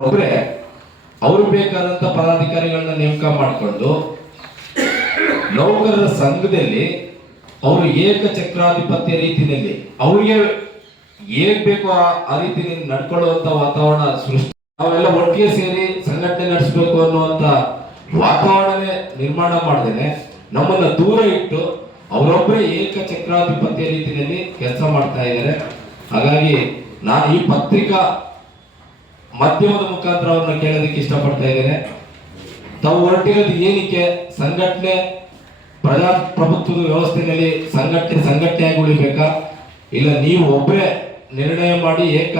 ಒಬ್ಬರೇ ಅವರು ಬೇಕಾದಂತ ಪದಾಧಿಕಾರಿಗಳನ್ನ ನೇಮಕ ಮಾಡಿಕೊಂಡು ನೌಕರರ ಸಂಘದಲ್ಲಿ ಅವರು ಏಕಚಕ್ರಾಧಿಪತ್ಯ ರೀತಿಯಲ್ಲಿ ಅವರಿಗೆ ಏನ್ ಬೇಕೋ ಆ- ರೀತಿಯಲ್ಲಿ ನಡ್ಕೊಳ್ಳುವಂತ ವಾತಾವರಣ ಸೃಷ್ಟಿ ನಾವೆಲ್ಲ ಒಟ್ಟಿಗೆ ಸೇರಿ ಸಂಘಟನೆ ನಡೆಸಬೇಕು ಅನ್ನುವಂತ ವಾತಾವರಣವೇ ನಿರ್ಮಾಣ ಮಾಡದೇನೆ. ನಮ್ಮನ್ನ ದೂರ ಇಟ್ಟು ಅವರೊಬ್ಬರೇ ಏಕಚಕ್ರಾಧಿಪತ್ಯ ರೀತಿಯಲ್ಲಿ ಕೆಲಸ ಮಾಡ್ತಾ ಇದ್ದಾರೆ ಹಾಗಾಗಿ ನಾನು ಈ ಪತ್ರಿಕಾ ಮಾಧ್ಯಮದ ಮುಖಾಂತರ ಅವ್ರನ್ನ ಕೇಳೋದಕ್ಕೆ ಇಷ್ಟಪಡ್ತಾ ಇದ್ದೇನೆ. ತಾವು ಹೊರಟಿರೋದು ಏನಕ್ಕೆ? ಸಂಘಟನೆ ಪ್ರಜಾಪ್ರಭುತ್ವದ ವ್ಯವಸ್ಥೆಯಲ್ಲಿ ಸಂಘಟನೆ ಸಂಘಟನೆಯಾಗಿ ಉಳಿಬೇಕಾ? ಇಲ್ಲ ನೀವು ಒಬ್ಬರೇ ನಿರ್ಣಯ ಮಾಡಿ ಏಕ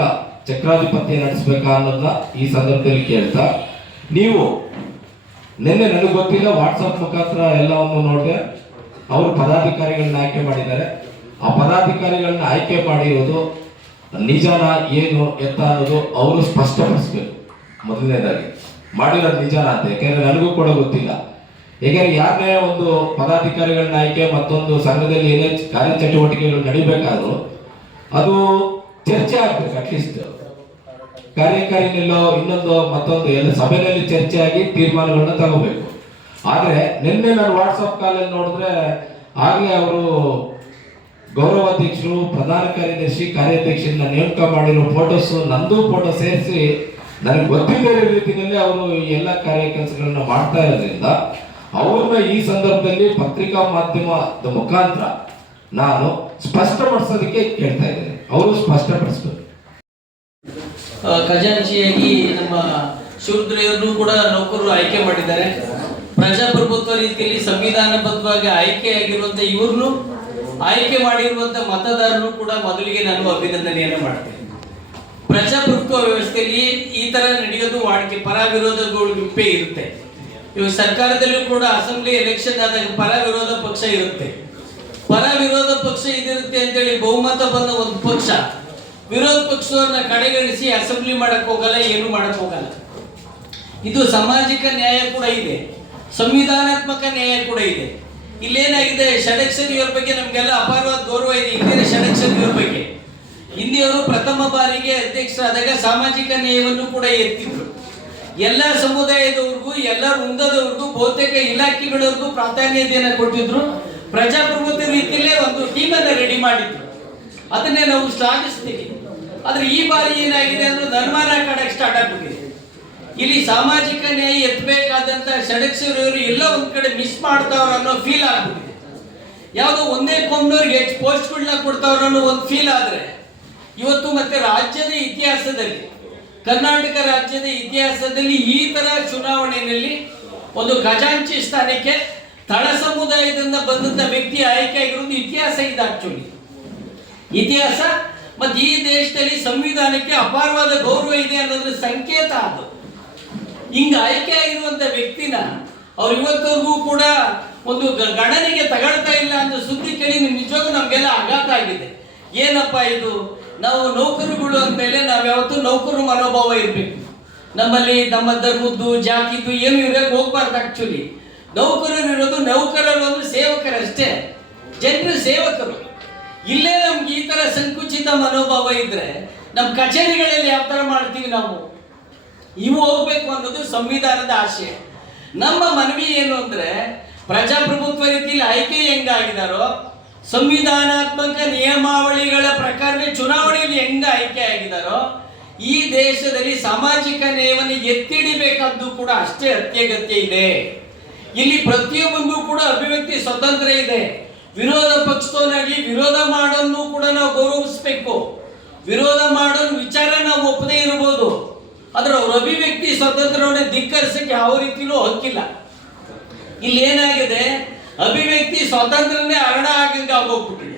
ಚಕ್ರಾಧಿಪತ್ಯ ನಡೆಸಬೇಕಾ ಅನ್ನೋದನ್ನ ಈ ಸಂದರ್ಭದಲ್ಲಿ ಕೇಳ್ತಾ. ನೀವು ನಿನ್ನೆ ನನಗೆ ಗೊತ್ತಿಲ್ಲ ವಾಟ್ಸಪ್ ಮುಖಾಂತರ ಎಲ್ಲವನ್ನು ನೋಡಿದೆ ಅವರು ಪದಾಧಿಕಾರಿಗಳನ್ನ ಆಯ್ಕೆ ಮಾಡಿದ್ದಾರೆ. ಆ ಪದಾಧಿಕಾರಿಗಳನ್ನ ಆಯ್ಕೆ ಮಾಡಿರೋದು ನಿಜಾನ ಏನು ಎತ್ತ ಅನ್ನೋದು ಅವರು ಸ್ಪಷ್ಟಪಡಿಸ್ಬೇಕು. ಮೊದಲನೇದಾಗಿ ಮಾಡಿರೋ ನಿಜಾನ ಅಂತ, ಯಾಕೆಂದ್ರೆ ನನಗೂ ಕೂಡ ಗೊತ್ತಿಲ್ಲ. ಯಾಕೆಂದ್ರೆ ಯಾರನ್ನೇ ಒಂದು ಪದಾಧಿಕಾರಿಗಳನ್ನ ಆಯ್ಕೆ ಮತ್ತೊಂದು ಸಂಘದಲ್ಲಿ ಏನೇ ಕಾರ್ಯಚಟುವಟಿಕೆಗಳು ನಡಿಬೇಕಾದ್ರೂ ಅದು ಚರ್ಚೆ ಆಗ್ಬೇಕು ಅಟ್ಲೀಸ್ಟ್ ಕಾರ್ಯಕಾರಿನಲ್ಲೋ ಇನ್ನೊಂದು ಮತ್ತೊಂದು ಎಲ್ಲ ಸಭೆಯಲ್ಲಿ ಚರ್ಚೆ ಆಗಿ ತೀರ್ಮಾನಗಳನ್ನ ತಗೋಬೇಕು. ಆದ್ರೆ ನಿನ್ನೆ ನಾನು ವಾಟ್ಸಪ್ ಕಾಲಲ್ಲಿ ನೋಡಿದ್ರೆ ಆಗ್ಲೇ ಅವರು ಗೌರವಾಧ್ಯಕ್ಷರು, ಪ್ರಧಾನ ಕಾರ್ಯದರ್ಶಿ, ಕಾರ್ಯಾಧ್ಯಕ್ಷರಿಂದ ನೇಮಕ ಮಾಡಿರೋ ಫೋಟೋಸ್ ನಂದು ಫೋಟೋ ಸೇರಿಸಿ, ನನಗೆ ಗೊತ್ತಿದ್ದ ರೀತಿಯಲ್ಲಿ ಅವರು ಎಲ್ಲ ಕಾರ್ಯ ಕೆಲಸಗಳನ್ನ ಮಾಡ್ತಾ ಇರೋದ್ರಿಂದ, ಅವ್ರನ್ನ ಈ ಸಂದರ್ಭದಲ್ಲಿ ಪತ್ರಿಕಾ ಮಾಧ್ಯಮದ ಮುಖಾಂತರ ನಾನು ಸ್ಪಷ್ಟಪಡಿಸೋದಕ್ಕೆ ಕೇಳ್ತಾ ಇದ್ದೇನೆ. ಅವರು ಸ್ಪಷ್ಟಪಡಿಸ್ಬೇಕು. ಖಜಾಂಚಿಯಾಗಿ ನಮ್ಮ ಶಿವರುದ್ರಯ್ಯರನ್ನು ಕೂಡ ನೌಕರರು ಆಯ್ಕೆ ಮಾಡಿದ್ದಾರೆ. ಪ್ರಜಾಪ್ರಭುತ್ವ ರೀತಿಯಲ್ಲಿ ಸಂವಿಧಾನಬದ್ಧವಾಗಿ ಆಯ್ಕೆಯಾಗಿರುವಂತ ಇವ್ರನ್ನು ಆಯ್ಕೆ ಮಾಡಿರುವಂತ ಮತದಾರರು ಕೂಡ ಮೊದಲಿಗೆ ನಾನು ಅಭಿನಂದನೆಯನ್ನು ಮಾಡ್ತೇನೆ. ಪ್ರಜಾಪ್ರಭುತ್ವ ವ್ಯವಸ್ಥೆಯಲ್ಲಿ ಈ ತರ ನಡೆಯೋದು ವಾಡಿಕೆ ಪರ ವಿರೋಧಗಳು ಗುಂಪೇ ಇರುತ್ತೆ. ಇವಾಗ ಸರ್ಕಾರದಲ್ಲೂ ಕೂಡ ಅಸೆಂಬ್ಲಿ ಎಲೆಕ್ಷನ್ ಆದಾಗ ಪರ ವಿರೋಧ ಪಕ್ಷ ಇರುತ್ತೆ. ಪರ ವಿರೋಧ ಪಕ್ಷ ಇದಿರುತ್ತೆ ಅಂತೇಳಿ ಬಹುಮತ ಬಂದ ಒಂದು ಪಕ್ಷ, ವಿರೋಧ ಪಕ್ಷವನ್ನ ಕಡೆಗಣಿಸಿ ಅಸೆಂಬ್ಲಿ ಮಾಡಕ್ ಹೋಗಲ್ಲ, ಏನು ಮಾಡಕ್ ಹೋಗಲ್ಲ. ಇದು ಸಾಮಾಜಿಕ ನ್ಯಾಯ ಕೂಡ ಇದೆ. ಸಂವಿಧಾನಾತ್ಮಕ ನ್ಯಾಯ ಕೂಡ ಇದೆ. ಇಲ್ಲೇನಾಗಿದೆ? ಷಡಕ್ಷರಿಯವರ ಬಗ್ಗೆ ನಮಗೆಲ್ಲ ಅಪಾರವಾದ ಗೌರವ ಇದೆ. ಇಂದಿನ ಷಡಕ್ಷರಿಯವರ ಬಗ್ಗೆ ಹಿಂದಿಯವರು ಪ್ರಥಮ ಬಾರಿಗೆ ಅಧ್ಯಕ್ಷರಾದಾಗ ಸಾಮಾಜಿಕ ನ್ಯಾಯವನ್ನು ಕೂಡ ಎತ್ತಿದ್ರು. ಎಲ್ಲ ಸಮುದಾಯದವ್ರಿಗೂ, ಎಲ್ಲ ವೃಂದದವ್ರಿಗೂ, ಬಹುತೇಕ ಇಲಾಖೆಗಳವ್ರಿಗೂ ಪ್ರಾಧಾನ್ಯತೆಯನ್ನು ಕೊಟ್ಟಿದ್ರು. ಪ್ರಜಾಪ್ರಭುತ್ವ ರೀತಿಯಲ್ಲೇ ಒಂದು ಟೀಮನ್ನು ರೆಡಿ ಮಾಡಿದ್ರು. ಅದನ್ನೇ ನಾವು ಶ್ಲಾಘಿಸ್ತೀವಿ. ಆದ್ರೆ ಈ ಬಾರಿ ಏನಾಗಿದೆ ಅಂದ್ರೆ ಧರ್ಮಾನ ಕಾಡಕ್ಕೆ ಸ್ಟಾರ್ಟ್ ಆಗ್ಬಿಟ್ಟಿದೆ. ಇಲ್ಲಿ ಸಾಮಾಜಿಕ ನ್ಯಾಯ ಎತ್ತಬೇಕಾದಂತ ಷಡಕ್ಷರವರು ಎಲ್ಲ ಒಂದ್ ಕಡೆ ಮಿಸ್ ಮಾಡ್ತಾವ್ರ ಅನ್ನೋ ಫೀಲ್ ಆಗ್ಬಿಟ್ಟಿದೆ. ಯಾವುದೋ ಒಂದೇ ಕೊಂಡವ್ರಿಗೆ ಹೆಚ್ಚು ಪೋಸ್ಟ್ಗಳನ್ನ ಕೊಡ್ತಾವ್ರ ಅನ್ನೋ ಒಂದು ಫೀಲ್ ಆದ್ರೆ, ಇವತ್ತು ಮತ್ತೆ ರಾಜ್ಯದ ಇತಿಹಾಸದಲ್ಲಿ, ಕರ್ನಾಟಕ ರಾಜ್ಯದ ಇತಿಹಾಸದಲ್ಲಿ ಈ ತರ ಚುನಾವಣೆಯಲ್ಲಿ ಒಂದು ಖಜಾಂಚಿ ಸ್ಥಾನಕ್ಕೆ ತಳ ಸಮುದಾಯದಿಂದ ಬಂದಂತ ವ್ಯಕ್ತಿ ಆಯ್ಕೆ ಆಗಿರೋದು ಇತಿಹಾಸ ಇದೆ ಆಕ್ಚುಲಿ ಇತಿಹಾಸ ಮತ್ತೆ ಈ ದೇಶದಲ್ಲಿ ಸಂವಿಧಾನಕ್ಕೆ ಅಪಾರವಾದ ಗೌರವ ಇದೆ ಅನ್ನೋದ್ರ ಸಂಕೇತ ಅದು. ಹಿಂಗ ಆಯ್ಕೆ ಆಗಿರುವಂತ ವ್ಯಕ್ತಿನ ಅವ್ರು ಇವತ್ತವರೆಗೂ ಕೂಡ ಒಂದು ಗಣನೆಗೆ ತಗೊಳ್ತಾ ಇಲ್ಲ ಅಂತ ಸುದ್ದಿ ಕೇಳಿ ನಿಜವಾಗೂ ನಮ್ಗೆಲ್ಲ ಆಘಾತ ಆಗಿದೆ. ಏನಪ್ಪ ಇದು? ನಾವು ನೌಕರುಗಳು ಅಂದಮೇಲೆ ನಾವು ಯಾವತ್ತೂ ನೌಕರು ಮನೋಭಾವ ಇರಬೇಕು. ನಮ್ಮಲ್ಲಿ ನಮ್ಮ ಧರ್ಮದ್ದು, ಜಾತಿದ್ದು ಏನು ಇರೋಕೆ ಹೋಗ್ಬಾರ್ದು ಆ್ಯಕ್ಚುಲಿ ನೌಕರರು ಇರೋದು ನೌಕರರು ಅಂದ್ರೆ ಸೇವಕರಷ್ಟೇ ಜನರು ಸೇವಕರು. ಇಲ್ಲೇ ನಮ್ಗೆ ಈ ತರ ಸಂಕುಚಿತ ಮನೋಭಾವ ಇದ್ರೆ ನಮ್ಮ ಕಚೇರಿಗಳಲ್ಲಿ ಯಾವ ಥರ ಮಾಡ್ತೀವಿ ನಾವು? ಇವು ಹೋಗ್ಬೇಕು ಅನ್ನೋದು ಸಂವಿಧಾನದ ಆಶಯ ನಮ್ಮ ಮನವಿ ಏನು ಅಂದ್ರೆ, ಪ್ರಜಾಪ್ರಭುತ್ವ ರೀತಿಯಲ್ಲಿ ಆಯ್ಕೆ ಹೆಂಗಾಗಿದಾರೋ, ಸಂವಿಧಾನಾತ್ಮಕ ನಿಯಮಾವಳಿಗಳ ಪ್ರಕಾರವೇ ಚುನಾವಣೆಯಲ್ಲಿ ಹೆಂಗ ಆಯ್ಕೆ ಆಗಿದಾರೋ, ಈ ದೇಶದಲ್ಲಿ ಸಾಮಾಜಿಕ ನ್ಯಾಯವನ್ನು ಎತ್ತಿಡಿಬೇಕಾದ್ದು ಕೂಡ ಅಷ್ಟೇ ಅತ್ಯಗತ್ಯ ಇದೆ. ಇಲ್ಲಿ ಪ್ರತಿಯೊಬ್ಬರಿಗೂ ಕೂಡ ಅಭಿವ್ಯಕ್ತಿ ಸ್ವತಂತ್ರ ಇದೆ. ವಿರೋಧ ಪಕ್ಷದವನಾಗಿ ವಿರೋಧ ಮಾಡೋನ್ನು ಕೂಡ ನಾವು ಗೌರವಿಸ್ಬೇಕು. ವಿರೋಧ ಮಾಡೋನ್ ವಿಚಾರ ನಾವು ಒಪ್ಪದೇ ಆದ್ರೆ ಅವ್ರ ಅಭಿವ್ಯಕ್ತಿ ಸ್ವಾತಂತ್ರ್ಯವನ್ನು ಧಿಕ್ಕರಿಸಕ್ಕೆ ಯಾವ ರೀತಿಲೂ ಹಕ್ಕಿಲ್ಲ. ಇಲ್ಲಿ ಏನಾಗಿದೆ? ಅಭಿವ್ಯಕ್ತಿ ಸ್ವಾತಂತ್ರ್ಯನೇ ಹರಣ ಆಗಂಗೆ ಆಗೋಗ್ಬಿಟ್ಟಿದೆ.